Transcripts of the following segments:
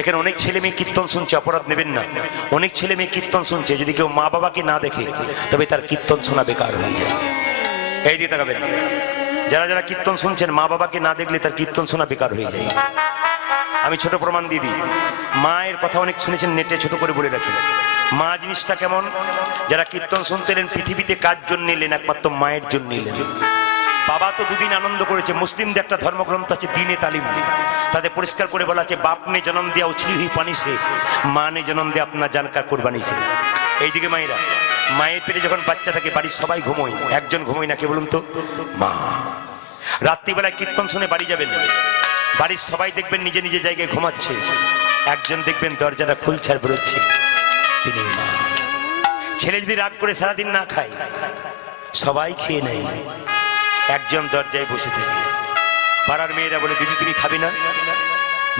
এখানে অনেক ছেলে মেয়ে কীর্তন শুনছে, অপরাধ নেবেন না। অনেক ছেলে মেয়ে কীর্তন শুনছে, যদি কেউ মা বাবাকে না দেখে তবে তার কীর্তন শোনা বেকার হয়ে যায়। এই দিয়ে তাকাবেন, যারা যারা কীর্তন শুনছেন মা বাবাকে না দেখলে তার কীর্তন শোনা বেকার হয়ে যায়। আমি ছোট প্রমাণ দিয়ে দিই। মায়ের কথা অনেক শুনেছেন, নেটে ছোট করে বলে রাখি। মা জিনিসটা কেমন? যারা কীর্তন শুনতে এলেন পৃথিবীতে কার জন্য এলেন? একমাত্র মায়ের জন্য এলেন। বাবা তো দুদিন আনন্দ করেছে। মুসলিমদের একটা ধর্মগ্রন্থ আছে দিনে তালিম, তাদের পরিষ্কার করে বলা আছে বাপ নে জন্ম দেয়া উছলি হুই পানি সে, মা নে জন্ম দেয়া আপনার জানকার কোরবানি সে। এইদিকে মায়েরা, মায়ের পেটে যখন বাচ্চা থাকে বাড়ির সবাই ঘুমোয়, একজন ঘুমোয় না, কে বলুন তো? মা। রাত্রিবেলায় কীর্তন শুনে বাড়ি যাবেন, বাড়ির সবাই দেখবেন নিজে নিজে জায়গায় ঘুমাচ্ছে, একজন দেখবেন দরজাটা খুলছে আর বেরোচ্ছে, তিনি মা। ছেলে যদি রাগ করে সারাদিন না খায়, সবাই খেয়ে নেয়, একজন দরজায় বসে থাকে। পাড়ার মেয়েরা বলে দিদি তুমি খাবে না?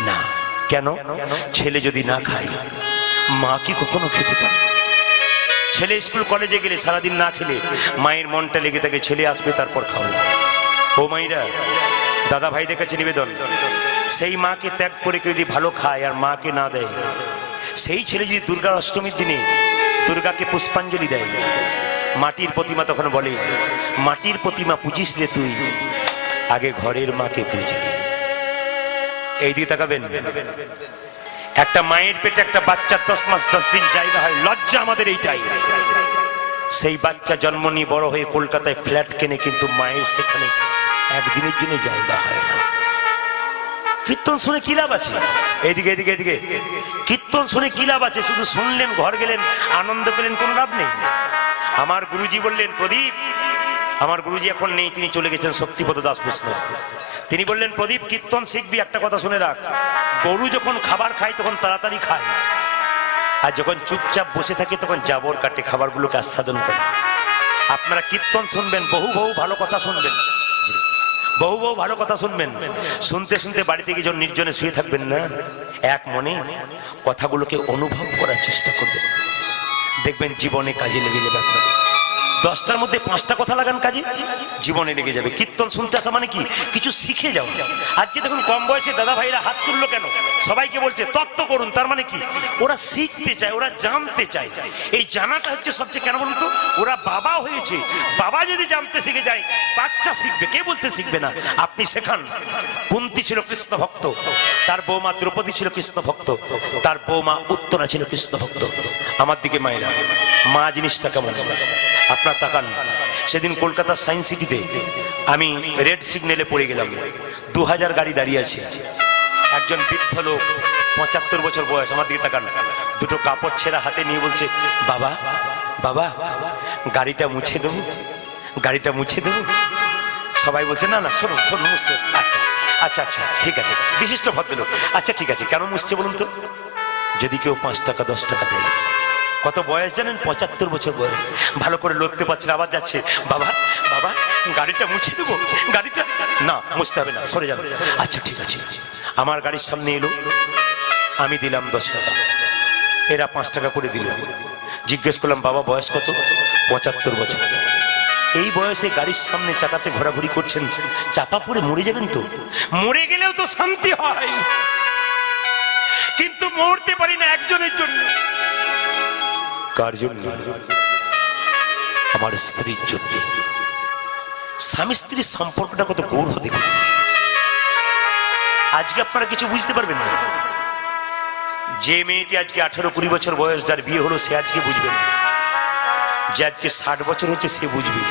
না। কেন? ছেলে যদি না খায় মা কি কখনো খেতে পারে? ছেলে স্কুল কলেজে গেলে সারাদিন না খেলে মায়ের মনটা লেগে থাকে, ছেলে আসবে তারপর খাবো। ও মায়েরা, দাদা ভাইদের কাছে নিবেদন, সেই মাকে ত্যাগ করে কেউ যদি ভালো খায় আর মাকে না দেয়, সেই ছেলে যদি দুর্গার অষ্টমীর দিনে দুর্গাকে পুষ্পাঞ্জলি দেয়, মাটির প্রতিমা তখন বলে মাটির প্রতিমা পুজিসলে তুই আগে ঘরের মাকে পুজবি। এই দিকে তাকাবেন, একটা মায়ের পেটে একটা বাচ্চা 10 মাস 10 দিন জায়গা হয়, লজ্জা আমাদের এইটাই। সেই বাচ্চা জন্ম নিয়ে বড় হয়ে কলকাতায় ফ্ল্যাট কেনে, কিন্তু মায়ের সেখানে একদিনের জন্য জায়গা হয় না। কীর্তন শুনে কি লাভ আছে? এদিকে এদিকে এদিকে, কীর্তন শুনে কি লাভ আছে? শুধু শুনলেন, ঘর গেলেন, আনন্দ পেলেন, কোনো লাভ নেই। আমার গুরুজি বললেন, প্রদীপ, আমার গুরুজি এখন নেই, তিনি চলে গেছেন শক্তিপদ দাস কৃষ্ণ। তিনি বললেন, প্রদীপ কীর্তন শিখবি, একটা কথা শুনে রাখ, গরু যখন খাবার খায় তখন তাড়াতাড়ি খায়, আর যখন চুপচাপ বসে থাকে তখন জাবর কাটে, খাবারগুলোকে আস্বাদন করে। আপনারা কীর্তন শুনবেন, বহু বহু ভালো কথা শুনবেন, বহু বহু ভালো কথা শুনবেন, শুনতে শুনতে বাড়িতে গিয়ে যখন নির্জনে শুয়ে থাকবেন না, এক মনে কথাগুলোকে অনুভব করার চেষ্টা করবেন, দেখবেন জীবনে কাজে লেগে যাবে। আপনার 10টার মধ্যে 5টা কথা লাগান কাজে, জীবনে লেগে যাবে। কীর্তন শুনতে আসা মানে কি? কিছু শিখে যাও। আজকে দেখুন কম বয়সে দাদা ভাইরা হাত তুললো কেন? সবাইকে বলছে তত্ত্ব করুন, তার মানে কি? ওরা শিখতে চায়, ওরা জানতে চায়। এই জানাটা হচ্ছে সবচেয়ে, কেন বলুন তো? ওরা বাবা হয়েছে, বাবা যদি জানতে শিখে যায় বাচ্চা শিখবে। কে বলছে শিখবে না? আপনি শেখান। কুন্তী ছিল কৃষ্ণ ভক্ত, তার বৌমা দ্রৌপদী ছিল কৃষ্ণ ভক্ত, তার বৌমা উত্তরা ছিল কৃষ্ণ ভক্ত। আমার দিকে মায়েরা, মা জিনিসটা কেমন আপনার তাকান। সেদিন কলকাতার সায়েন্স সিটিতে আমি রেড সিগন্যালে পড়ে গেলাম, 2000 গাড়ি দাঁড়িয়ে আছে, একজন বৃদ্ধ লোক 75 বছর বয়স, আমার দিকে তাকান, দুটো কাপড় ছেঁড়া হাতে নিয়ে বলছে, বাবা বাবা গাড়িটা মুছে দেবো, গাড়িটা মুছে দেবো। সবাই বলছে না না শোনো শোনো মুছতে। আচ্ছা আচ্ছা আচ্ছা ঠিক আছে, বিশিষ্ট ভদ্রলোক, আচ্ছা ঠিক আছে, কেন মুছছে বলুন তো? যদি কেউ 5 টাকা 10 টাকা দেয়। কত বয়স জানেন? 75 বছর বয়স। ভালো করে লড়তে পারছে না, আবার যাচ্ছে, বাবা বাবা গাড়িটা মুছে দেবো, গাড়িটা। না মুছতে হবে না, সরে যাবে। আচ্ছা ঠিক আছে। আমার গাড়ির সামনে এলো, আমি দিলাম 10 টাকা, এরা 5 টাকা করে দিল। জিজ্ঞেস করলাম, বাবা বয়স কত? 75 বছর। এই বয়সে গাড়ির সামনে চাকাতে ঘোরাঘুরি করছেন, চাপা পড়ে মরে যাবেন তো? মরে গেলেও তো শান্তি হয়, কিন্তু মরতে পারি না একজনের জন্য। কার জন্য? আমার স্ত্রীর জন্য। স্বামী স্ত্রীর সম্পর্কটা কত গৌর হতে পারে, আজকে আপনারা কিছু বুঝতে পারবেন না। যে মেয়েটি আজকে 18-20 বছর বয়স, যার বিয়ে হলো, সে আজকে বুঝবে না। যে আজকে 60 বছর হচ্ছে সে বুঝবে।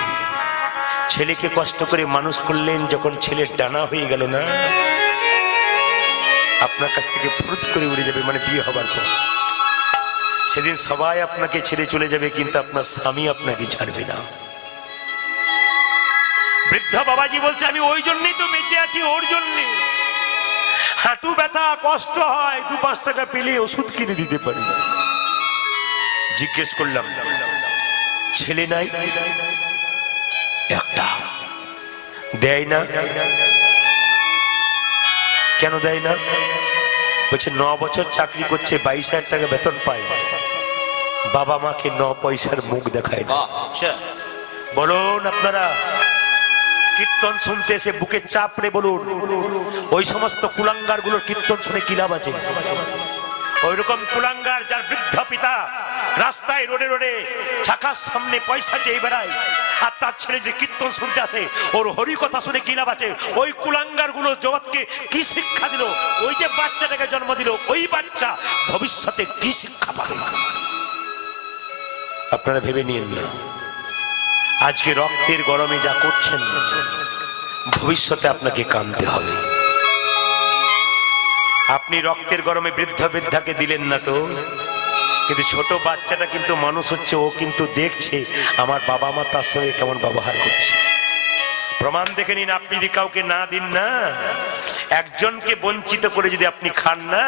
ছেলেকে কষ্ট করে মানুষ করলেন, যখন ছেলের ডানা হয়ে গেল না, আপনার কাছ থেকে ফুরুত করে উড়ে যাবে, মানে বিয়ে হবার পর সেদিন সবাই আপনাকে ছেড়ে চলে যাবে, কিন্তু আপনার স্বামী আপনাকে ছাড়বে না। বৃদ্ধ বাবাজি বলছে, আমি ওই জন্যই তো বেঁচে আছি, ওর জন্য। হাঁটু ব্যথা, কষ্ট হয়, 2-5 টাকা পেলে ওষুধ কিনে দিতে পারি। জিজ্ঞেস করলাম, ছেলে নাই? একটা দেয় না। কেন দেয় না? বলছে 9 বছর চাকরি করছে, 22,000 টাকা বেতন পায়, বাবা মাকে 9 পয়সার মুখ দেখায় না। বলুন আপনারা, কীর্তন শুনতে এসে বুকে চাপড়ে বলুন, ওই সমস্ত কুলাঙ্গার গুলোর কীর্তন শুনে কি লাভ আছে? ওইরকম কুলাঙ্গার যার বৃদ্ধ পিতা রাস্তায় রোডে রোডে চাকার সামনে পয়সা চেয়ে বেড়ায়, আর তার ছেলে যে কীর্তন শুনতে আসে, ওর হরি কথা শুনে কি লাভ আছে? ওই কুলাঙ্গার গুলো জগৎকে কি শিক্ষা দিল? ওই যে বাচ্চাটাকে জন্ম দিল, ওই বাচ্চা ভবিষ্যতে কি শিক্ষা পাবে? আপনারা ভেবে নিন না, আজকে রক্তের গরমে যা করছেন, ভবিষ্যতে আপনাকে কাঁদতে হবে। আপনি রক্তের গরমে বৃদ্ধ বৃদ্ধাকে দিলেন না তো, কিন্তু ছোট বাচ্চাটা কিন্তু মানুষ হচ্ছে, ও কিন্তু দেখছে আমার বাবা মা তার সঙ্গে কেমন ব্যবহার করছে। প্রমাণ দেখে নিন। আপনি যদি কাউকে না দিন না, একজনকে বঞ্চিত করে যদি আপনি খান না,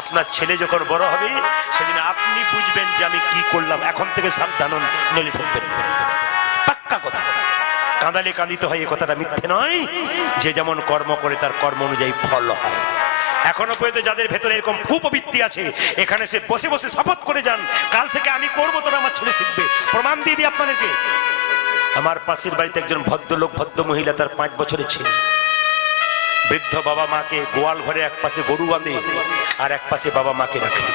আপনার ছেলে যখন বড় হবে সেদিন আপনি বুঝবেন যে আমি কি করলাম। এখন থেকে সাবধান হন, নইলে ঠকবেন। পাক্কা কথা। কাঁদালে কাঁদিতে হয়, এ কথাটা মিথ্যে নয়। যে যেমন কর্ম করে তার কর্ম অনুযায়ী ফল হয়। এখনো পর্যন্ত যাদের ভেতরে এরকম কুপ্রবৃত্তি আছে, এখানে সে বসে বসে শপথ করে যান, কাল থেকে আমি করবো, তবে আমার ছেলে শিখবে। প্রমাণ দিয়ে দিই আপনাদেরকে। আমার পাশের বাড়িতে একজন ভদ্রলোক, ভদ্র মহিলা, তার 5 বছরের ছেলে। বৃদ্ধ বাবা মাকে গোয়াল ঘরে এক পাশে গরু বাঁধে আর এক পাশে বাবা মাকে রাখে।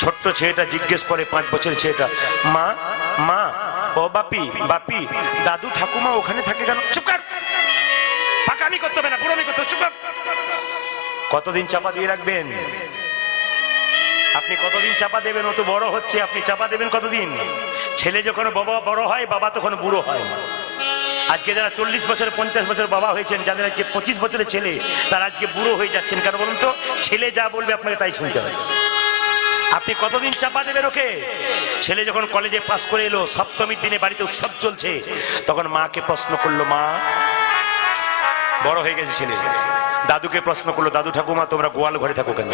ছোট্ট ছেলেটা জিজ্ঞেস করে, 5 বছরের ছেলেটা, মা মা ও বাপি বাপি, দাদু ঠাকুমা ওখানে থাকে কেন? চুপ কর, পাকামি করতে হবে না, পুরোমি করতে হবে, চুপ কর। কতদিন চাপা দিয়ে রাখবেন? আপনি কতদিন চাপা দেবেন? ও তো বড় হচ্ছে, আপনি চাপা দেবেন কতদিন? ছেলে যখন বাবা বড় হয়, বাবা তখন বুড়ো হয়। আজকে যারা 40 বছর 50 বছর বাবা হয়েছেন, যাদের আজকে 25 বছরের ছেলে, তারা আজকে বুড়ো হয়ে যাচ্ছেন। কেন বলুন তো? ছেলে যা বলবে আপনাকে তাই শুনতে হবে। আপনি কতদিন চাপা দেবেন ওকে? ছেলে যখন কলেজে পাস করে এলো, সপ্তমীর দিনে বাড়িতে উৎসব চলছে, তখন মাকে প্রশ্ন করলো, মা, বড় হয়ে গেছে ছেলে, দাদুকে প্রশ্ন করলো, দাদু ঠাকুমা তোমরা গোয়াল ঘরে থাকো কেন?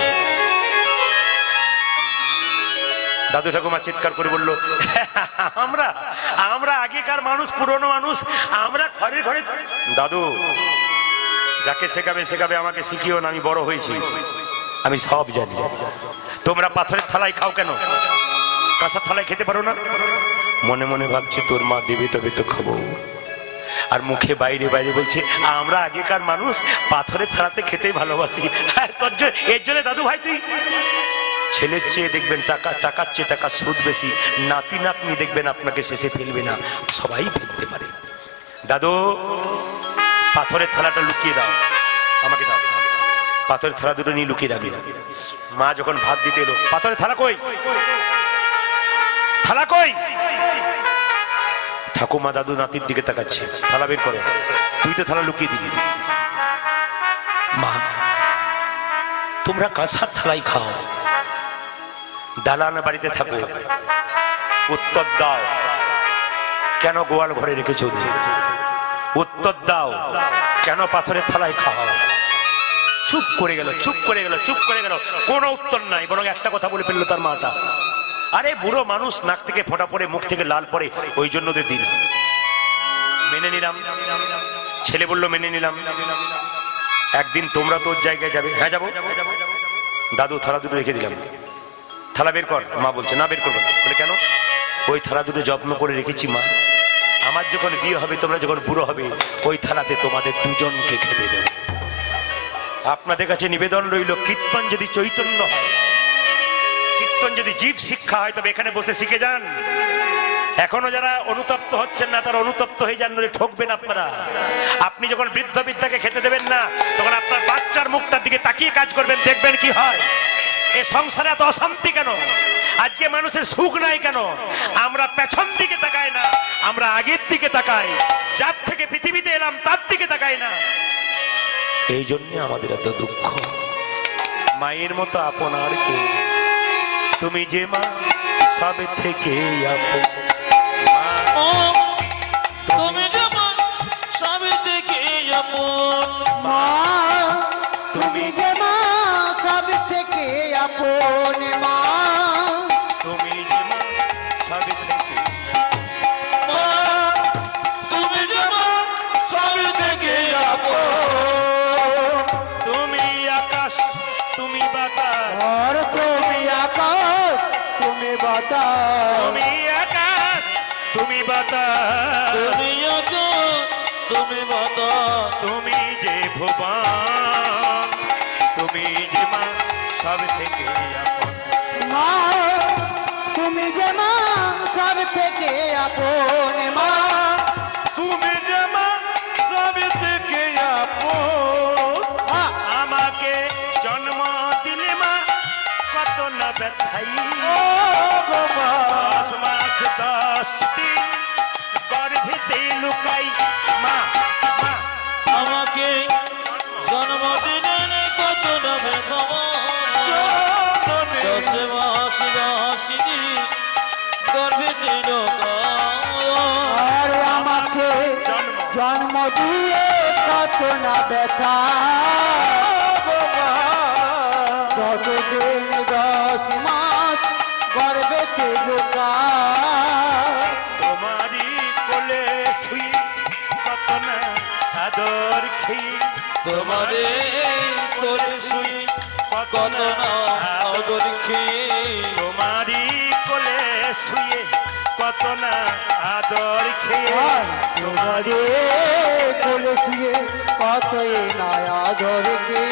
দাদু ঠাকুমা চিৎকার করে বললো, আমরা আমরা আগেকার মানুষ, পুরনো মানুষ, আমরা ঘরে ঘরে। দাদু, যাকে শেখাবে শেখাবে, আমাকে শিখিও না, আমি বড় হয়েছি, আমি সব জানি। তোমরা পাথরের থালায় খাও কেন? কাঁসার থালায় খেতে পারো না? মনে মনে ভাবছে, তোর মা দেবে তবে তো খাবো। আর মুখে বাইরে বাইরে বলছে, আমরা আগেকার মানুষ, পাথরের থালাতে খেতেই ভালোবাসি। এর জন্য দাদু ভাই তুই। ছেলের চেয়ে দেখবেন টাকা, টাকার চেয়ে টাকা সুদ বেশি। নাতি নাতনি দেখবেন আপনাকে শেষে ফেলবে না, সবাই ফেলতে পারে। দাদু, পাথরের থালাটা লুকিয়ে দাও, আমাকে দাও। পাথরের থালা দুটো নিয়ে লুকিয়ে রাখি। মা যখন ভাত দিতে এলো, পাথরের থালা কই, থালা কই? ঠাকুমা দাদু নাতির দিকে তাকাচ্ছে, থালা বের করে। তুই তো থালা লুকিয়ে দিবি। মা, তোমরা কাঁসার থালাই খাও, দালান বাড়িতে থাকো, উত্তর দাও কেন গোয়াল ঘরে রেখেছো? উত্তর দাও কেন পাথরের থালায় খাও? চুপ করে গেল, চুপ করে গেল, চুপ করে গেল, কোনো উত্তর নাই। বরং একটা কথা বলে ফেললো তার মাটা, আরে বুড়ো মানুষ, নাক থেকে ফোঁটা পড়ে, মুখ থেকে লাল পড়ে, ওই জন্য ওদের দিন। মেনে নিলাম। ছেলে বললো, মেনে নিলাম। একদিন তোমরা তোর জায়গায় যাবে। হ্যাঁ যাবো। দাদু, থালা দুটো রেখে দিলাম, থালা বের কর। মা বলছে, না, বের করবো না। বলে কেন? ওই থালা দুটো যত্ন করে রেখেছি মা, আমার যখন বিয়ে হবে, তোমরা যখন বুড়ো হবে, ওই থালাতে তোমাদের দুজনকে খেতে দেবো। আপনাদের কাছে নিবেদন রইল, কীর্তন যদি চৈতন্য হয়, কীর্তন যদি জীব শিক্ষা হয়, তবে এখানে বসে শিখে যান। এখনো যারা অনুতপ্ত হচ্ছেন না, তারা অনুতপ্ত হয়ে যান, বলে ঠকবেন আপনারা। আপনি যখন বৃদ্ধ বৃদ্ধাকে খেতে দেবেন না, তখন আপনার বাচ্চার মুখটার দিকে তাকিয়ে কাজ করবেন, দেখবেন কি হয়। এ সংসারে এত অশান্তি কেন? আজকে মানুষের সুখ নাই কেন? আমরা পেছন দিকে তাকাই না, আমরা আগের দিকে তাকাই। যার থেকে পৃথিবীতে এলাম তার দিকে তাকাই না। এই জন্য আমাদের এত দুঃখ। মায়ের মতো আপন আর কেউ, তুমি যে মা সব থেকে আপন। তুমি যে মা সব থেকে আপন, মা তুমি যে মা সব থেকে আপন, মা তুমি যে মা সব থেকে, মা তুমি যে মা সব থেকে আপন। তুমি আকাশ, তুমি বাতাস, আর তুমি আকাশ, তুমি বাতাস, তুমি আকাশ, তুমি বাতাস, তুমি আকাশ, তুমি বাতাস, তুমি যে ভুবন, তুমি যে মা সব থেকে আপন। মা তুমি যে মা সব থেকে আপন মা তুমি যে মা সব থেকে আপন। আমাকে জন্ম দিলে মা কত না ব্যথাই, ও গো মা 10 মাস 10 দিন গর্ভেতে লুকাই। মা মা আমাকে জন্ম দিলেন কত না ব্যথা, 10 মাস 10 দিন গর্ভে দিল। আর আমাকে জন্ম দিয়ে কত না ব্যথা গো মা যতদিন 10 মাস গর্ভেতে লুকা তোমারই কোলে শুই কত না আদর খেয়ে, তোমারে করে শুই কত না আদর খেয়ে। তোমারই কোলে শুয়ে কত না আদর খেয়ে। তোমারে কোলে শুয়ে কতই না আদর কে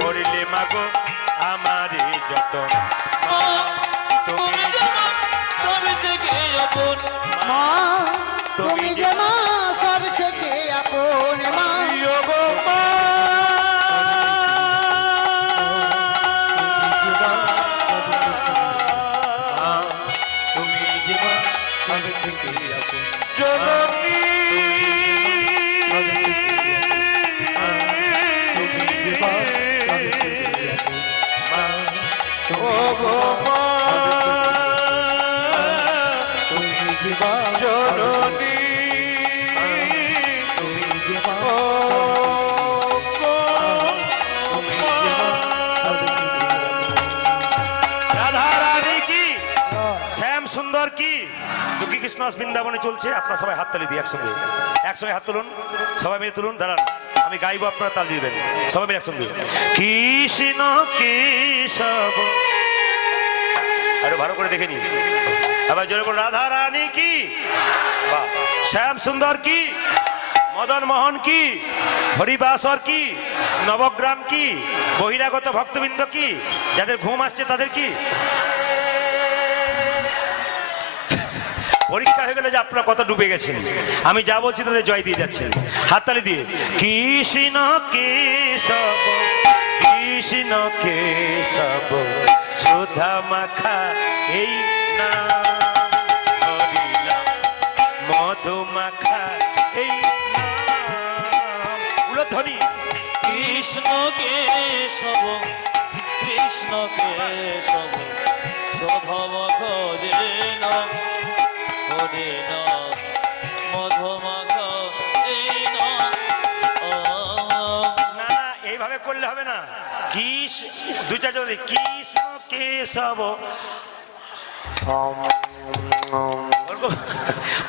করলে মাগো আমারে যতন, তুমি যে মা সব থেকে আপন। মা তুমি যে মা সব থেকে আপন মা গো মা তুমি জীবন সব থেকে আপন। জননী তুমি জীবন সব থেকে আপন। মা ও গো মা তুমি জীবন জননী তুমি জীবন ও গো রাধা রানী কি, শ্যাম সুন্দর কি, দুঃখী কৃষ্ণ বৃন্দাবনে চলছে। আপনারা সবাই হাত তালি দিয়ে একসঙ্গে একসঙ্গে হাত তুলুন, সবাই মিলে তুলুন। দাঁড়ান আমি গাইবো, আপনারা তাল দিবেন সবাই মিলে একসঙ্গে। কৃষ্ণ কেশব, আরো ভালো করে দেখে নি, আবার জোরে বলুন রাধা রানী কি, বাহ, শ্যাম সুন্দর কি, মদন মোহন কি, হরিবাসর কি, নবগ্রাম কি, বহিরাগত ভক্তবৃন্দ কি, যাদের ঘুম আসছে তাদের কি। পরীক্ষা হয়ে গেলে যে আপনারা কত ডুবে গেছেন, আমি যা বলছি তাদের জয় দিয়ে যাচ্ছেন হাততালি দিয়ে। কৃষ্ণ কেশব, কৃষ্ণ কেশব, সুধা মাখা এই নাম, হরি নাম, মধু মাখা এই নাম। উলধ্বনি কৃষ্ণ কেশব, কৃষ্ণ কেশব, স্বভাব খোঁজে না হরে না মধুমাখ এই না। না না এইভাবে করলে হবে না। দু চার যদি কৃষ্ণ কেশব,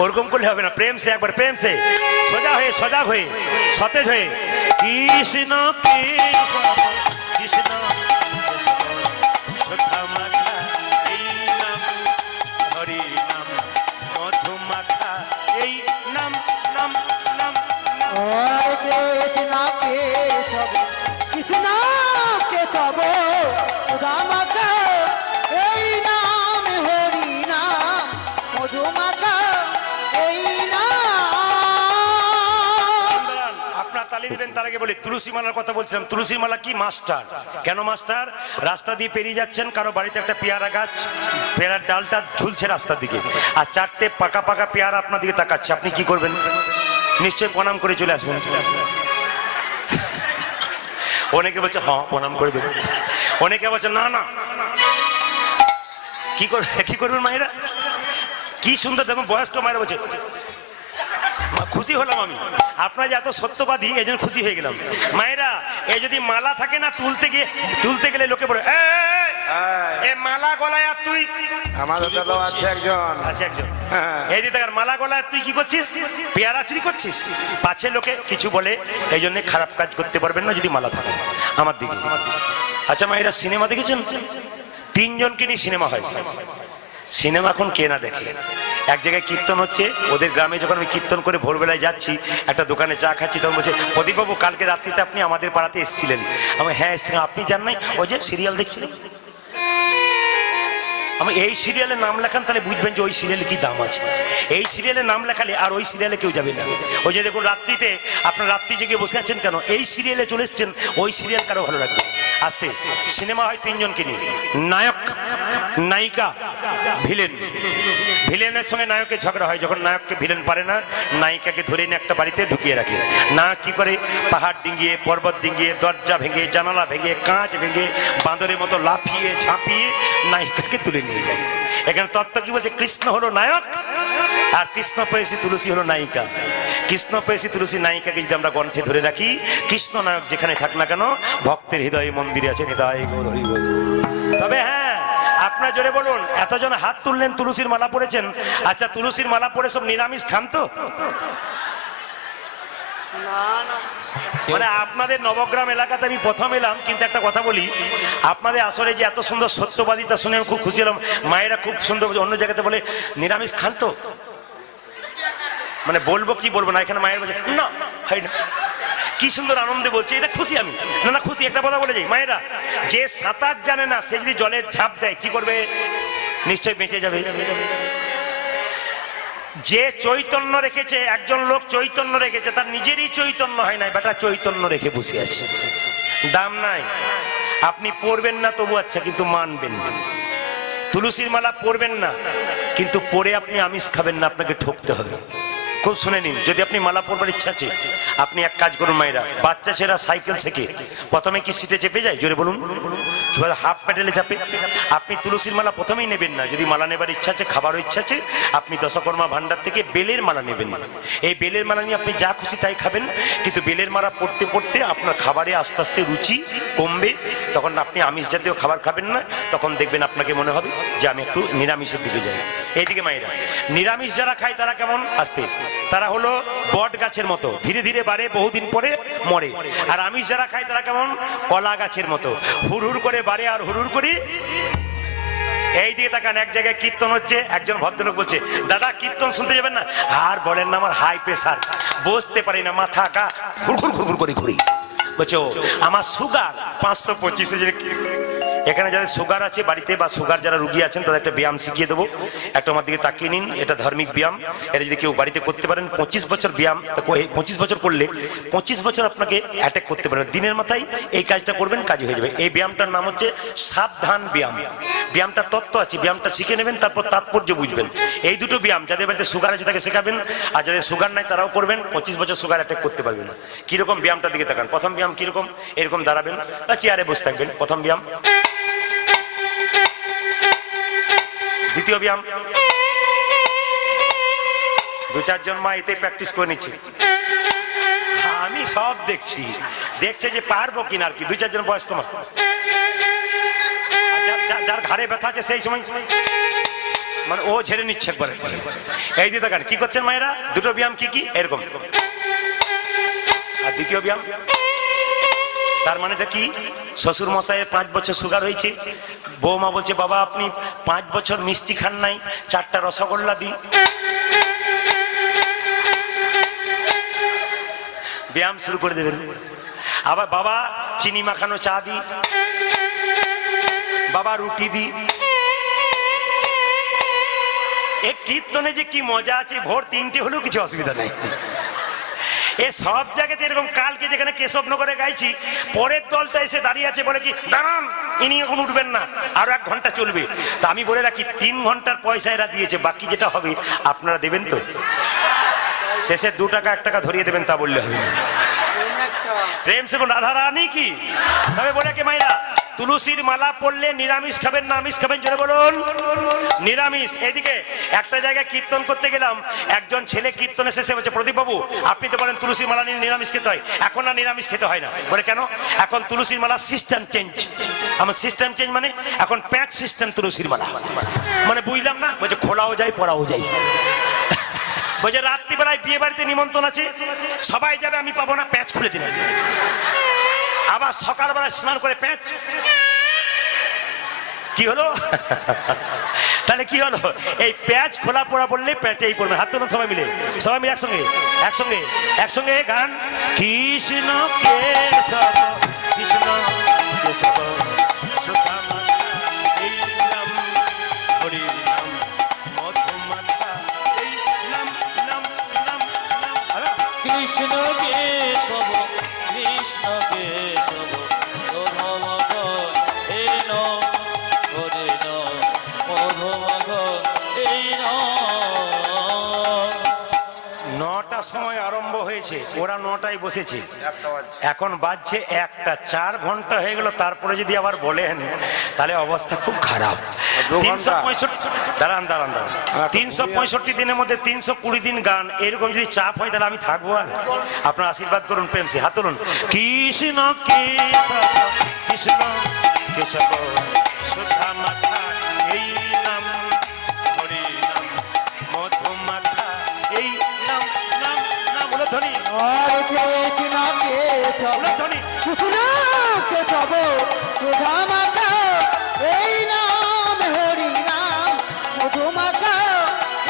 ওরকম করলে হবে না। প্রেম সে একবার, প্রেম সে সোজা হয়ে, সজাগ হয়ে, সতেজ হয়ে। কৃষ্ণ কেশব, কৃষ্ণ কেশব, সুধা মাখা এই নাম, হরি নাম, মধু মাখা এই নাম, নাম নাম নাম। ওরে কৃষ্ণ কেশব, কৃষ্ণ কেশব, সুধামাখা এই নাম, হরি নাম, মধুমাখা এই নাম। দাঁড়ান, আপনার তালি দিবেন তার আগে বলি তুলসী মালার কথা বলছিলাম। তুলসী মালা কি মাস্টার, কেন মাস্টার? রাস্তা দিয়ে পেরিয়ে যাচ্ছেন, কারো বাড়িতে একটা পেয়ারা গাছ, পেয়ারার ডালটা ঝুলছে রাস্তার দিকে, আর 4টে পাকা পাকা পেয়ারা আপনার দিকে তাকাচ্ছে, আপনি কি করবেন? নিশ্চয়ই প্রণাম করে চলে আসবেন। অনেকে বলছে হ্যাঁ প্রণাম করে দেবো, অনেকে বলছে না না। কি করবেন মায়েরা? কি সুন্দর দেখুন, বয়স্ক মায়েরা বলছে। খুশি হলাম আমি, আপনারা যে এত সত্যবাদী এই জন্য খুশি হয়ে গেলাম। মায়েরা, এই যদি মালা থাকে না, তুলতে গেলে লোকে বলে এ মালা গলায়, আর তুই আমাদের দাদা আছে একজন। আছে একজন, এই দিতে মালা গলায় তুই কি করছিস? পেয়ারা চুরি করছিস। পাছে লোকে কিছু বলে, এই জন্য খারাপ কাজ করতে পারবেন না যদি মালা থাকে আমার দিকে। আচ্ছা মায়েরা, সিনেমা দেখেছেন? 3 জনকে নিয়ে সিনেমা হয়। সিনেমা এখন কে না দেখে? এক জায়গায় কীর্তন হচ্ছে, ওদের গ্রামে যখন আমি কীর্তন করে ভোরবেলায় যাচ্ছি, একটা দোকানে চা খাচ্ছি, তখন বলছে, প্রদীপবাবু কালকে রাত্রিতে আপনি আমাদের পাড়াতে এসেছিলেন। আমি হ্যাঁ এসেছিলাম। আপনি জান নাই? ওই যে সিরিয়াল দেখছিলেন। আমি এই সিরিয়ালের নাম লেখান, তাহলে বুঝবেন যে ওই সিরিয়ালে কি দাম আছে। এই সিরিয়ালের নাম লেখালে আর ওই সিরিয়ালে কেউ যাবে না। ওই যে দেখুন রাত্রিতে আপনার রাত্রি জেগে বসে আছেন কেন, এই সিরিয়ালে চলে এসছেন, ওই সিরিয়াল কারো ভালো লাগবে। আসতে সিনেমা হয় তিনজনকে নিয়ে, নায়ক, নায়িকা, ভিলেন। ভিলেনের সঙ্গে নায়কের ঝগড়া হয়, যখন নায়ককে ভিলেন পারে না, নায়িকাকে ধরে নিয়ে একটা বাড়িতে ঢুকিয়ে রাখে। নায়ক কি করে, পাহাড় ডিঙ্গিয়ে, পর্বত ডিঙ্গিয়ে, দরজা ভেঙে, জানালা ভেঙে, কাঁচ ভেঙে, বাঁদরের মতো লাফিয়ে ঝাঁপিয়ে নায়িকাকে তুলে নিয়ে যায়। এখানে তত্ত্ব কি বলছে, কৃষ্ণ হলো নায়ক আর কৃষ্ণ প্রেয়সী তুলসী হলো নায়িকা। কৃষ্ণ প্রেয়সী তুলসী নায়িকাকে যদি আমরা কণ্ঠে ধরে রাখি, কৃষ্ণ নায়ক যেখানে থাক না কেন, ভক্তের হৃদয়ে মন্দিরে আছে হৃদয় গৌর হরি বল। তবে হ্যাঁ, আপনার জোরে বলুন, এতজন হাত তুললেন, তুলসীর মালা পড়েছেন। আচ্ছা, তুলসীর মালা পড়ে সব নিরামিষ খান তো? মানে আপনাদের নবগ্রাম এলাকাতে আমি প্রথম এলাম, কিন্তু একটা কথা বলি, আপনাদের আসলে যে এত সুন্দর সত্যবাদিতা শুনে আমি খুব খুশি হলাম। মায়েরা খুব সুন্দর, অন্য জায়গাতে বলে নিরামিষ খান তো, মানে বলবো কি বলবো না, এখানে মায়ের বলছে না হয় না। কি সুন্দর আনন্দে বলছে, এটা খুশি আমি। না না খুশি, একটা কথা বলে যাই, মায়েরা যে সাঁতার জানে না, সে যদি জলের ঝাঁপ দেয় কি করবে? নিশ্চয় বেঁচে যাবে। যে চৈতন্য রেখেছে, একজন লোক চৈতন্য রেখেছে, তার নিজেরই চৈতন্য হয় নাই, বেটা চৈতন্য রেখে বসে আছে, দাম নাই। আপনি পড়বেন না তবু আচ্ছা, কিন্তু মানবেন। তুলসীর মালা পড়বেন না, কিন্তু পড়ে আপনি আমিষ খাবেন না, আপনাকে ঠকতে হবে। খুব শুনে নিন, যদি আপনি মালা পড়বার ইচ্ছা আছে, আপনি এক কাজ করুন মায়েরা, বাচ্চা ছেলেরা সাইকেল শেখে, প্রথমে কি সিটে চেপে যায়? জোরে বলুন। হাফ প্যাডেলে চাপে। আপনি তুলসীর মালা প্রথমেই নেবেন না। যদি মালা নেবার ইচ্ছা আছে, খাবারও ইচ্ছা আছে, আপনি দশকর্মা ভান্ডার থেকে বেলের মালা নেবেন। এই বেলের মালা নিয়ে আপনি যা খুশি তাই খাবেন, কিন্তু বেলের মালা পড়তে পড়তে আপনার খাবারে আস্তে আস্তে রুচি কমবে, তখন আপনি আমিষ জাতীয় খাবার খাবেন না, তখন দেখবেন আপনাকে মনে হবে যে আমি একটু নিরামিষের দিকে যাই। এইদিকে মায়েরা, নিরামিষ যারা খায় তারা কেমন? আস্তে, তারা হলো বট গাছের মতো, ধীরে ধীরে বাড়ে, বহুদিন পরে মরে। আর আমিষ যারা খায় তারা কেমন? কলা গাছের মতো, হুড় করে বাড়ে আর হুড় করে। এই দিকে তাকান, এক জায়গায় কীর্তন হচ্ছে, একজন ভদ্রলোক বলছে, দাদা কীর্তন শুনতে যাবেন না? আর বলেন না, আমার হাই প্রেসার, বসতে পারি না, মাথা কা ঘুরঘুর ঘুরঘুর করে ঘুরি। বলছো আমার সুগার 525। এখানে যাদের সুগার আছে বাড়িতে, বা সুগার যারা রুগী আছেন, তাদের একটা ব্যায়াম শিখিয়ে দেবো। একটা আমার দিকে তাকিয়ে নিন, এটা ধার্মিক ব্যায়াম। এটা যদি কেউ বাড়িতে করতে পারেন, 25 বছর ব্যায়াম, 25 বছর করলে 25 বছর আপনাকে অ্যাটাক করতে পারেন। দিনের মাথায় এই কাজটা করবেন, কাজ হয়ে যাবে। এই ব্যায়ামটার নাম হচ্ছে সাবধান ব্যায়াম। ব্যায়ামটা তত্ত্ব আছে, ব্যায়ামটা শিখে নেবেন, তারপর তাৎপর্য বুঝবেন। এই দুটো ব্যায়াম যাদের বাড়িতে সুগার আছে তাকে শেখাবেন, আর যাদের সুগার নাই তারাও করবেন। 25 বছর সুগার অ্যাটাক করতে পারবে না। কিরকম ব্যায়ামটার দিকে তাকান। প্রথম ব্যায়াম কিরকম? এরকম দাঁড়াবেন বা চেয়ারে বসে থাকবেন, প্রথম ব্যায়াম। দ্বিতীয় ব্যায়াম, 2-4 জন মা এতে প্র্যাকটিস করে নিচ্ছে। আমি সব দেখছি, দেখছে যে পারবো কিনা আর কি। 2-4 জন বয়স্ক মা, যার ঘাড়ে ব্যথা আছে সেই সময় মানে ও ঝেড়ে নিচ্ছে একবারে। এই দিয়ে দেখেন কি করছেন মায়েরা। দুটো ব্যায়াম কি কি? এরকম। আর দ্বিতীয় ব্যায়াম, তার মানেটা কি? শ্বশুর মশাইয়ের 5 বছর সুগার হয়েছে, বৌমা বলছে বাবা আপনি 5 বছর মিষ্টি খান নাই, 4টা রসগোল্লা দিই। ব্যায়াম শুরু করে দেবেন। আবার বাবা চিনি মাখানো চা দিই, বাবা রুটি দিই। এই কীর্তনে যে কি মজা আছে, ভোর 3টে হলেও কিছু অসুবিধা নেই। এ সব জায়গাতে এরকম। কালকে যেখানে কেশবনগরে গাইছি, পরের দলটা এসে দাঁড়িয়ে আছে, বলে কি দাঁড়ান ইনি এখন উঠবেন না, আরো 1 ঘন্টা চলবে। তা আমি বলে রাখি 3 ঘন্টার পয়সা এরা দিয়েছে, বাকি যেটা হবে আপনারা দেবেন তো? শেষে 2 টাকা 1 টাকা ধরিয়ে দেবেন, তা বললে হবে না। প্রেম সে রাধা রানী কি। তবে বলে কে মাইরা, তুলসীর মালা পড়লে নিরামিষ খাবেন না আমিষ খাবেন? জোরে বলুন, নিরামিষ। এদিকে একটা জায়গায় কীর্তন করতে গেলাম, একজন ছেলে কীর্তনে শেষে বলছে, প্রদীপ বাবু আপনি তো বলেন তুলসীর মালা নিয়ে নিরামিষ খেতে হয়, এখন না নিরামিষ খেতে হয় না। বলে কেন? এখন তুলসীর মালা সিস্টেম চেঞ্জ। আমার সিস্টেম চেঞ্জ মানে এখন প্যাক সিস্টেম তুলসীর মালা। মানে বুঝলাম না। বলছে খোলাও যায় পড়াও যায়। বলছে রাত্রিবেলায় বিয়ে বাড়িতে নিমন্ত্রণ আছে, সবাই যাবে, আমি পাবো না, প্যাচ খুলে দিন। আবার সকালবেলায় স্নান করে প্যাচ। কি হলো? তাহলে কি হলো, এই প্যাচ খোলা পড়া পড়লে প্যাচেই পড়বে। হাত তুলুন সবাই মিলে, সবাই মিলে একসঙ্গে একসঙ্গে একসঙ্গে গান। কৃষ্ণ কেশব কৃষ্ণ কেশব সুধামা এই নাম হরি নাম মধুমাতা এই নাম নাম নাম নাম। কৃষ্ণ কেশব কৃষ্ণ কেশব শোভামগ এই নাম হরি নাম মধুমগ এই নাম। 9টার সময় আরম্ভ হয়েছে, ওরা 9টায় বসেছে, এখন বাজছে 1টা। 4 ঘন্টা হয়ে গেল, তারপরে যদি আবার বলেন তাহলে অবস্থা খুব খারাপ। 365 দাঁড়ান দাঁড়ান দাঁড়ান 365 দিনের মধ্যে 320 দিন গান, এরকম যদি চাপ হয় তাহলে আমি থাকবো আর? আপনার আশীর্বাদ করুন প্রেম সে, হাত তুলুন। কৃষ্ণ কেশব কৃষ্ণ কেশব সুধা মাথা এই নাম হরি নাম মধুমাথা এই নাম নাম নাম। বলে ধ্বনি আর কৃষ্ণ কেশব বলে ধ্বনি। কৃষ্ণ কেশব সুধামাতা এই নাম হরি নাম মধুমাতা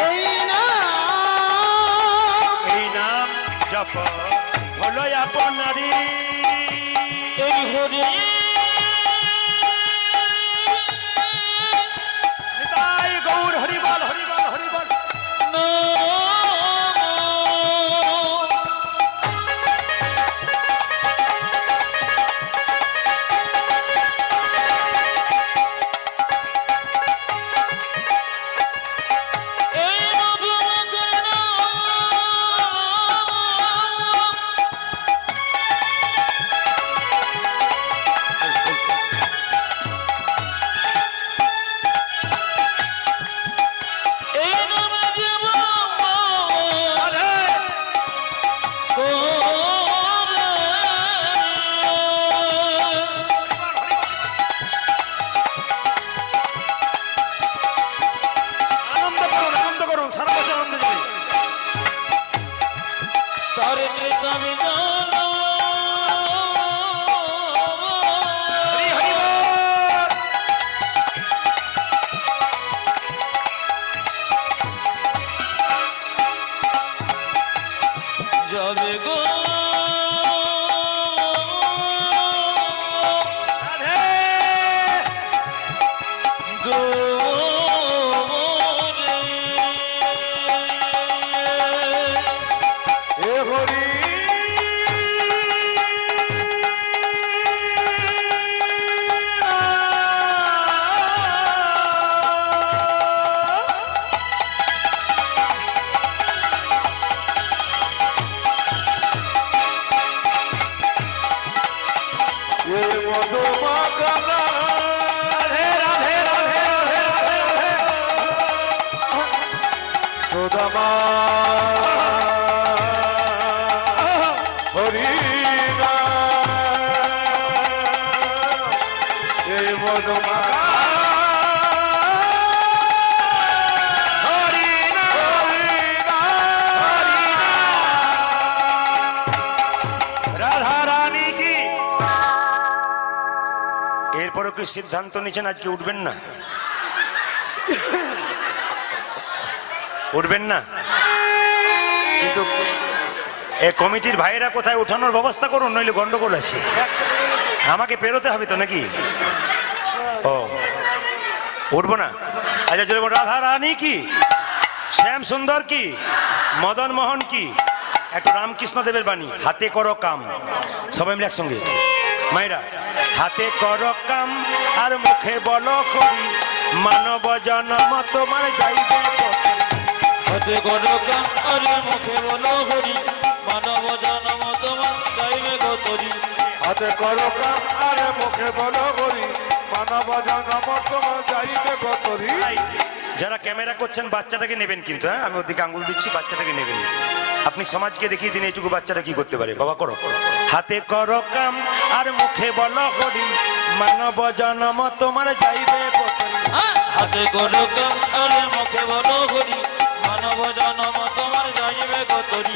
এই নাম। এই নাম জপ হলো আপনারি এই হরি নিতাই গৌর হরিবল হরিবল হরিবল। এই মধুমগ এই নামে জীবন আনন্দ করুন সারা বছর আনন্দ যাবে। তার কৃতমি জান হরি হরি বল। যাবে গো রাধে গোরে হে হরি এ মধুমাখনা রাধে রাধে রাধে রাধে রাধে সুদামা হরি এই মধুমা হরি নাম রাধা রানী কি। এরপরও কি সিদ্ধান্ত নিয়েছেন আজকে উঠবেন না? উঠবেন না? কিন্তু এই কমিটির ভাইয়েরা কোথায় উঠানোর ব্যবস্থা করুন, নইলে গন্ডগোল আছে। আমাকে পেরোতে হবে তো নাকি? ও উঠবো না? আচ্ছা চলো, রাধা রানী কি, শ্যাম সুন্দর কি, মদন মোহন কি, একটু রামকৃষ্ণ দেবের বাণী। হাতে করো কাম, সবাই মিলে একসঙ্গে মায়েরা। হাতে করো কাম আর মুখে বলো করি, মানব জন্ম তোমার যাইবে পথে। হাতে করো কাম আরে মুখে বলো হরি মানব জন্ম তোমার যাইবে গতরি। হাতে করো কাম আর মুখে বলো হরি মানব জন্ম তোমার যাইবে গতরি। ভাই, যারা ক্যামেরা করছেন বাচ্চাটাকে নেবেন কিন্তু, হ্যাঁ আমি ওদিকে আঙ্গুল দিচ্ছি, বাচ্চাটাকে নেবেন। আপনি সমাজকে দেখিয়ে দিন এইটুকু বাচ্চাটা কি করতে পারে। বাবা করো। হাতে করো কাম আর মুখে বলো হরি, মানব জন্ম তোমার যাইবে পথে। হাতে করো কাম আরে মুখে বলো হরি মানব জন্ম তোমার যাইবে গতরি।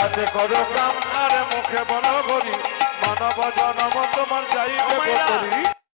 হাতে করো কাম আর মুখে বলো হরি মানব জন্ম তোমার যাইবে গতরি।